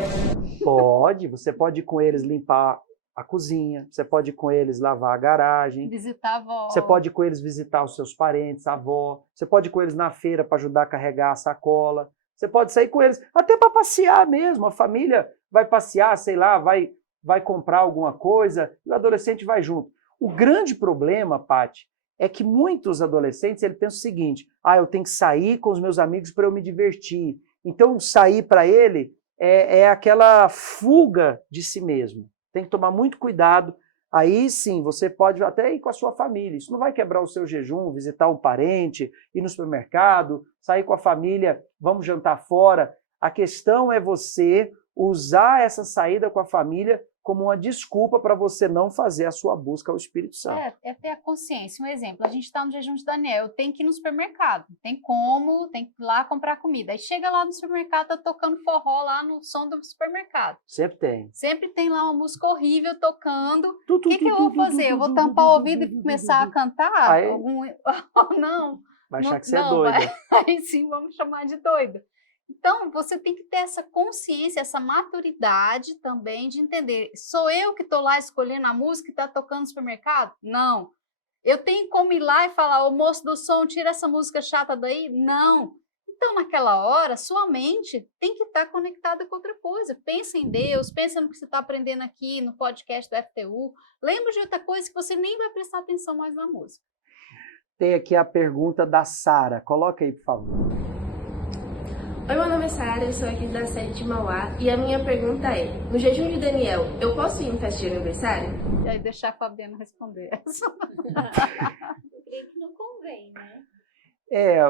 Pode. Você pode ir com eles limpar a cozinha, você pode ir com eles lavar a garagem. Visitar a avó. Você pode ir com eles visitar os seus parentes, a avó. Você pode ir com eles na feira para ajudar a carregar a sacola. Você pode sair com eles até para passear mesmo. A família vai passear, sei lá, vai comprar alguma coisa e o adolescente vai junto. O grande problema, Paty, é que muitos adolescentes ele pensam o seguinte: eu tenho que sair com os meus amigos para eu me divertir. Então, sair para ele é aquela fuga de si mesmo. Tem que tomar muito cuidado. Aí sim, você pode até ir com a sua família. Isso não vai quebrar o seu jejum, visitar um parente, ir no supermercado, sair com a família, vamos jantar fora. A questão é você usar essa saída com a família como uma desculpa para você não fazer a sua busca ao Espírito Santo. É ter a consciência. Um exemplo, a gente está no jejum de Daniel, eu tenho que ir no supermercado, tem que ir lá comprar comida. Aí chega lá no supermercado, tá tocando forró lá no som do supermercado. Sempre tem. Sempre tem lá uma música horrível tocando. O que eu vou fazer? Eu vou tampar o ouvido e começar a cantar? Aí, não. Vai achar que você é doida. Aí sim, vamos chamar de doida. Então, você tem que ter essa consciência, essa maturidade também de entender. Sou eu que estou lá escolhendo a música que está tocando no supermercado? Não. Eu tenho como ir lá e falar, ô moço do som, tira essa música chata daí? Não. Então, naquela hora, sua mente tem que estar conectada com outra coisa. Pensa em Deus, pensa no que você está aprendendo aqui no podcast do FTU. Lembra de outra coisa que você nem vai prestar atenção mais na música. Tem aqui a pergunta da Sara. Coloca aí, por favor. Oi, meu nome é Sara, eu sou aqui da sede de Mauá e a minha pergunta é: no jejum de Daniel, eu posso ir em festa de aniversário? E aí deixar a Fabiana responder essa. Eu creio que não convém, né?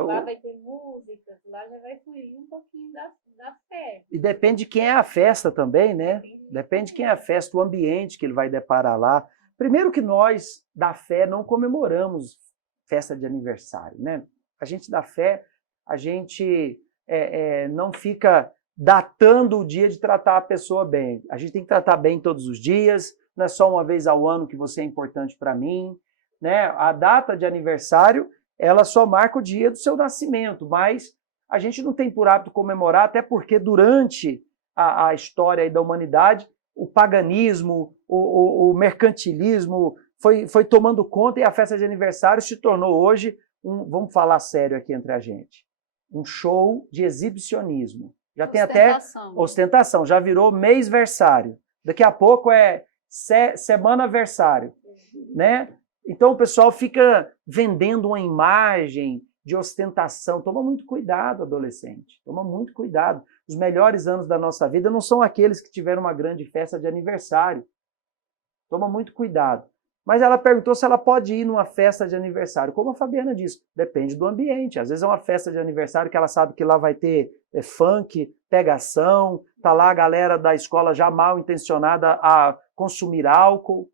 Lá vai ter músicas, lá já vai fluir um pouquinho da fé. E depende de quem é a festa também, né? Depende de quem é a festa, o ambiente que ele vai deparar lá. Primeiro que nós, da fé, não comemoramos festa de aniversário, né? A gente da fé, a gente não fica datando o dia de tratar a pessoa bem. A gente tem que tratar bem todos os dias, não é só uma vez ao ano que você é importante para mim, né? A data de aniversário, ela só marca o dia do seu nascimento, mas a gente não tem por hábito comemorar, até porque durante a história aí da humanidade, o paganismo, o mercantilismo foi tomando conta e a festa de aniversário se tornou hoje, vamos falar sério aqui entre a gente, um show de exibicionismo. Já tem até ostentação, já virou mêsversário. Daqui a pouco é semana-versário, né? Então o pessoal fica vendendo uma imagem de ostentação. Toma muito cuidado, adolescente. Toma muito cuidado. Os melhores anos da nossa vida não são aqueles que tiveram uma grande festa de aniversário. Toma muito cuidado. Mas ela perguntou se ela pode ir numa festa de aniversário. Como a Fabiana disse, depende do ambiente. Às vezes é uma festa de aniversário que ela sabe que lá vai ter funk, pegação, tá lá a galera da escola já mal intencionada a consumir álcool.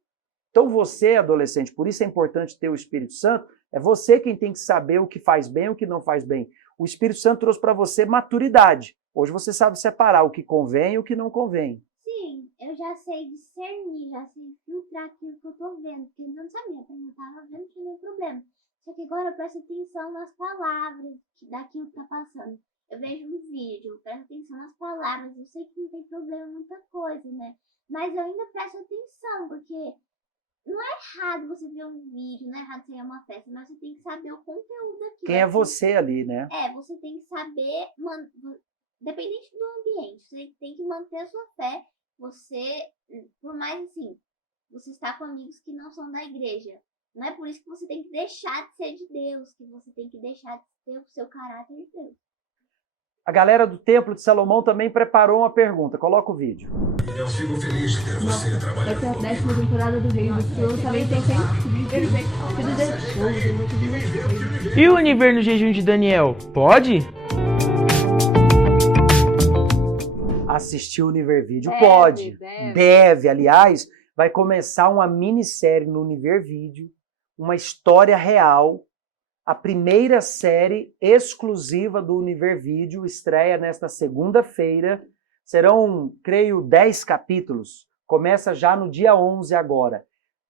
Então você, adolescente, por isso é importante ter o Espírito Santo, é você quem tem que saber o que faz bem e o que não faz bem. O Espírito Santo trouxe para você maturidade. Hoje você sabe separar o que convém e o que não convém. Sim, eu já sei discernir, já sei filtrar aquilo que eu tô vendo, porque eu não sabia, eu não tava vendo que não é problema. Só que agora eu presto atenção nas palavras daquilo que tá passando. Eu vejo um vídeo, eu presto atenção nas palavras, eu sei que não tem problema muita coisa, né? Mas eu ainda presto atenção, porque não é errado você ver um vídeo, não é errado você ir a uma festa, mas você tem que saber o conteúdo daquilo. Quem é você ali, né? Você tem que saber, dependente do ambiente, você tem que manter a sua fé. Você, por mais assim, você está com amigos que não são da igreja. Não é por isso que você tem que deixar de ser de Deus, que você tem que deixar de ter o seu caráter de Deus. A galera do Templo de Salomão também preparou uma pergunta. Coloca o vídeo. Eu fico feliz de ter você trabalhando comigo. Vai ser a 10ª temporada do Reino do Sul, também tem sempre. E o Univer no jejum de Daniel, pode? Assistir o Univer Vídeo pode. Deve. Aliás, vai começar uma minissérie no Univer Vídeo, uma história real. A primeira série exclusiva do Univer Vídeo estreia nesta segunda-feira. Serão, creio, 10 capítulos. Começa já no dia 11 agora.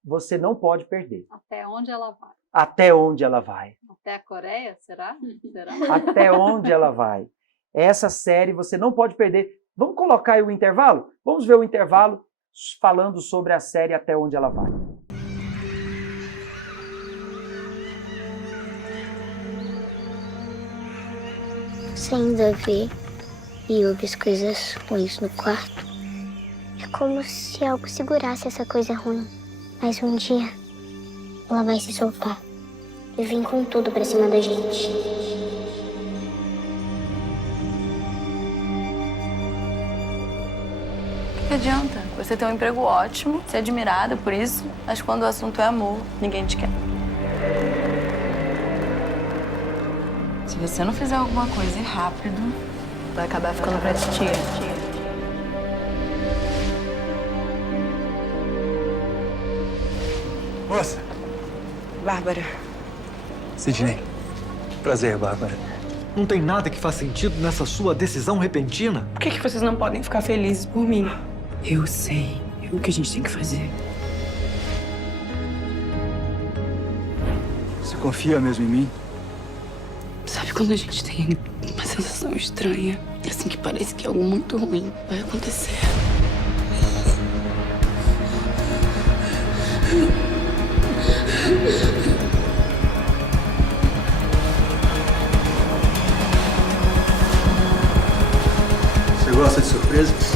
Você não pode perder. Até onde ela vai? Até onde ela vai. Até a Coreia, será? Até onde ela vai. Essa série você não pode perder. Vamos colocar aí o intervalo? Vamos ver o intervalo falando sobre a série Até Onde Ela Vai. Você ainda vê e ouve as coisas ruins no quarto. É como se algo segurasse essa coisa ruim. Mas um dia, ela vai se soltar e vir com tudo pra cima da gente. O que adianta? Você tem um emprego ótimo, ser admirada por isso, mas quando o assunto é amor, ninguém te quer. Se você não fizer alguma coisa rápido, vai acabar ficando pra titia. Moça. Bárbara. Sidney. Prazer, Bárbara. Não tem nada que faça sentido nessa sua decisão repentina? Por que vocês não podem ficar felizes por mim? Eu sei o que a gente tem que fazer. Você confia mesmo em mim? Sabe quando a gente tem uma sensação estranha? Assim que parece que algo muito ruim vai acontecer. Você gosta de surpresas?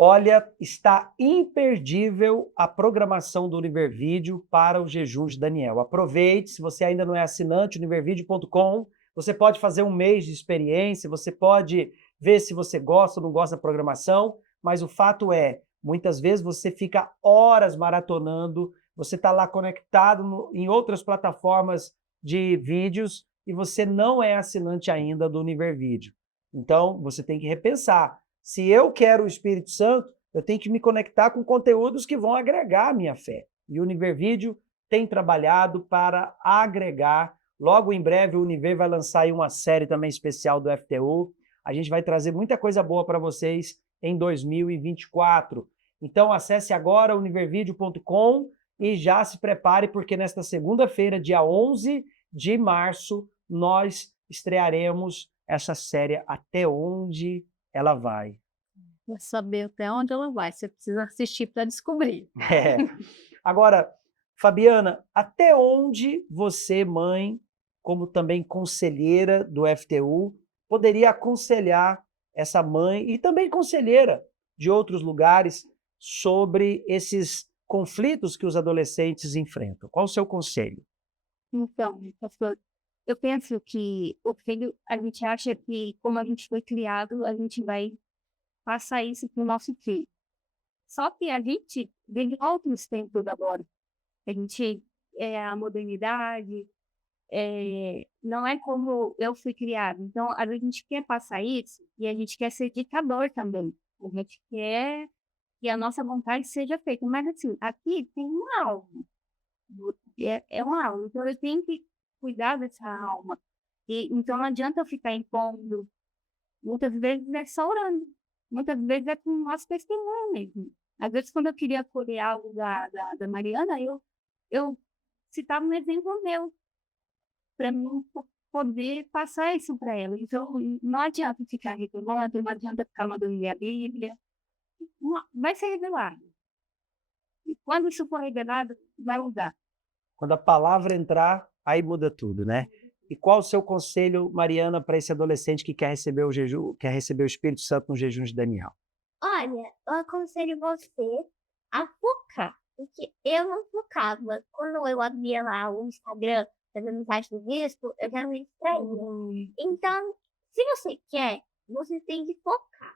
Olha, está imperdível a programação do Univervídeo para o jejum de Daniel. Aproveite, se você ainda não é assinante, univervideo.com, você pode fazer um mês de experiência, você pode ver se você gosta ou não gosta da programação, mas o fato é, muitas vezes você fica horas maratonando, você está lá conectado em outras plataformas de vídeos e você não é assinante ainda do Univervídeo. Então, você tem que repensar. Se eu quero o Espírito Santo, eu tenho que me conectar com conteúdos que vão agregar a minha fé. E o Univervídeo tem trabalhado para agregar. Logo em breve o Univer vai lançar aí uma série também especial do FTU. A gente vai trazer muita coisa boa para vocês em 2024. Então acesse agora univervideo.com e já se prepare, porque nesta segunda-feira, dia 11 de março, nós estrearemos essa série Até Onde Ela Vai. Para saber até onde ela vai, você precisa assistir para descobrir. Agora, Fabiana, até onde você, mãe, como também conselheira do FTU, poderia aconselhar essa mãe e também conselheira de outros lugares sobre esses conflitos que os adolescentes enfrentam? Qual o seu conselho? Então, pastor, eu penso que o filho, a gente acha que, como a gente foi criado, a gente vai passar isso para o nosso filho. Só que a gente vem de outros tempos agora. A gente, a modernidade, não é como eu fui criado. Então, a gente quer passar isso e a gente quer ser ditador também. A gente quer que a nossa vontade seja feita. Mas, assim, aqui tem uma alma. É uma alma. Então, eu tenho que cuidar dessa alma. Então, não adianta eu ficar impondo. Muitas vezes é só orando. Muitas vezes é com nosso testemunho mesmo. Às vezes, quando eu queria colher algo da Mariana, eu citava um exemplo meu, para mim poder passar isso para ela. Então, não adianta ficar reclamando, não adianta ficar mandando ler a Bíblia. Vai ser revelado. E quando isso for revelado, vai mudar. Quando a palavra entrar, aí muda tudo, né? E qual o seu conselho, Mariana, para esse adolescente que quer receber o jejum, quer receber o Espírito Santo no jejum de Daniel? Olha, eu aconselho você a focar, porque eu não focava. Quando eu abria lá o Instagram, fazendo parte do disco, eu já me distraía. Então, se você quer, você tem que focar.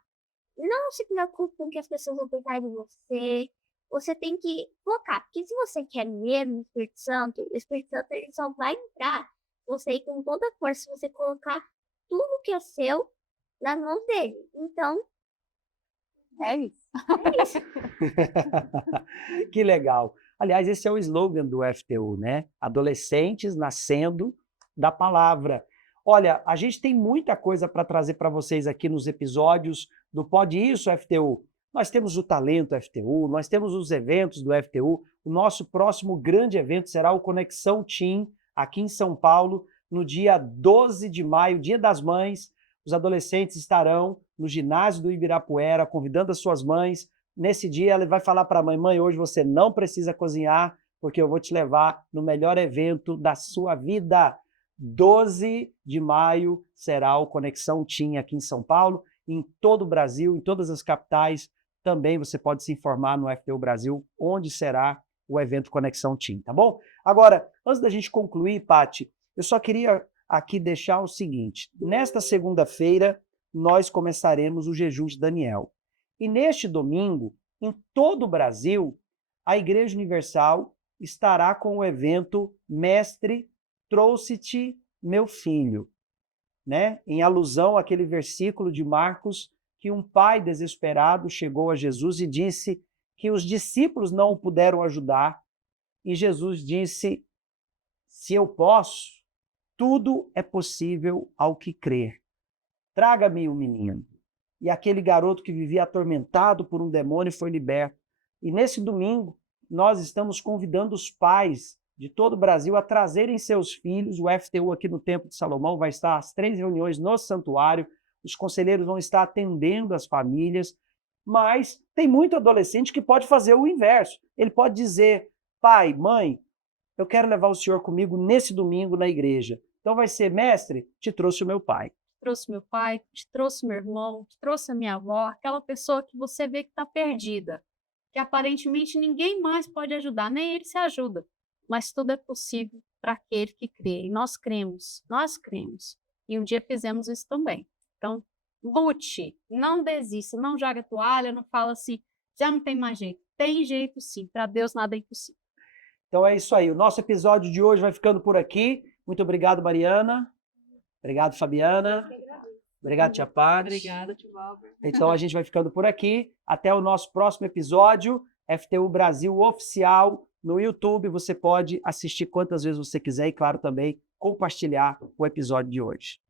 Não se preocupe com o que as pessoas vão pensar de você. Você tem que focar, porque se você quer mesmo o Espírito Santo ele só vai entrar você ir com toda a força se você colocar tudo que é seu nas mãos dele. Então, é isso. É isso. Que legal. Aliás, esse é o slogan do FTU, né? Adolescentes nascendo da palavra. Olha, a gente tem muita coisa para trazer para vocês aqui nos episódios do Pode Isso, FTU. Nós temos o Talento FTU, nós temos os eventos do FTU. O nosso próximo grande evento será o Conexão Teen, aqui em São Paulo, no dia 12 de maio, Dia das Mães. Os adolescentes estarão no ginásio do Ibirapuera, convidando as suas mães. Nesse dia, ela vai falar para a mãe: mãe, hoje você não precisa cozinhar, porque eu vou te levar no melhor evento da sua vida. 12 de maio será o Conexão Teen aqui em São Paulo, em todo o Brasil, em todas as capitais. Também você pode se informar no FTU Brasil, onde será o evento Conexão Teen, tá bom? Agora, antes da gente concluir, Paty, eu só queria aqui deixar o seguinte: nesta segunda-feira, nós começaremos o jejum de Daniel. E neste domingo, em todo o Brasil, a Igreja Universal estará com o evento Mestre, Trouxe-te meu filho, né? Em alusão àquele versículo de Marcos, que um pai desesperado chegou a Jesus e disse que os discípulos não o puderam ajudar. E Jesus disse: se eu posso, tudo é possível ao que crer. Traga-me o menino. E aquele garoto que vivia atormentado por um demônio foi liberto. E nesse domingo, nós estamos convidando os pais de todo o Brasil a trazerem seus filhos. O FTU aqui no Templo de Salomão vai estar às 3 reuniões no santuário. Os conselheiros vão estar atendendo as famílias. Mas tem muito adolescente que pode fazer o inverso. Ele pode dizer: pai, mãe, eu quero levar o senhor comigo nesse domingo na igreja. Então vai ser: mestre, te trouxe o meu pai. trouxe meu pai, te trouxe meu irmão, te trouxe a minha avó, aquela pessoa que você vê que está perdida, que aparentemente ninguém mais pode ajudar, nem ele se ajuda, mas tudo é possível para aquele que crê. E nós cremos. E um dia fizemos isso também. Então, lute, não desista, não joga a toalha, não fala assim, já não tem mais jeito. Tem jeito sim, para Deus nada é impossível. Então é isso aí. O nosso episódio de hoje vai ficando por aqui. Muito obrigado, Mariana. Obrigado, Fabiana. Obrigado, tia Paty. Obrigada, tio Valber. Então a gente vai ficando por aqui. Até o nosso próximo episódio. FTU Brasil Oficial no YouTube. Você pode assistir quantas vezes você quiser e, claro, também compartilhar o episódio de hoje.